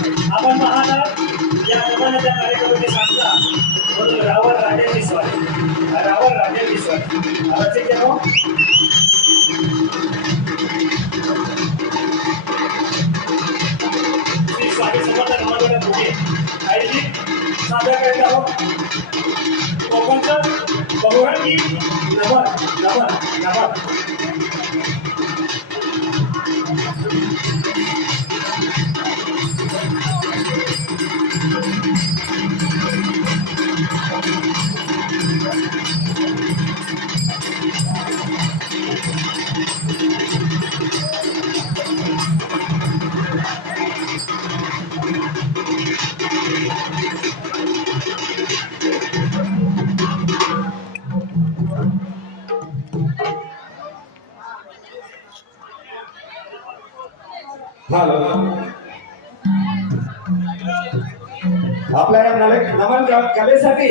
आपण पाहता या नमनाच्या कार्यक्रमाने सांगता म्हणून रावण राजाची स्वारी रावण राजाची स्वारी आवाज केलो श्री स्वामी समर्थ नमनाला पुढे आयोजित सादर करत आहोत कोकणचं बहुरंगी नमन नमन नमन आपल्या नमन कलेसाठी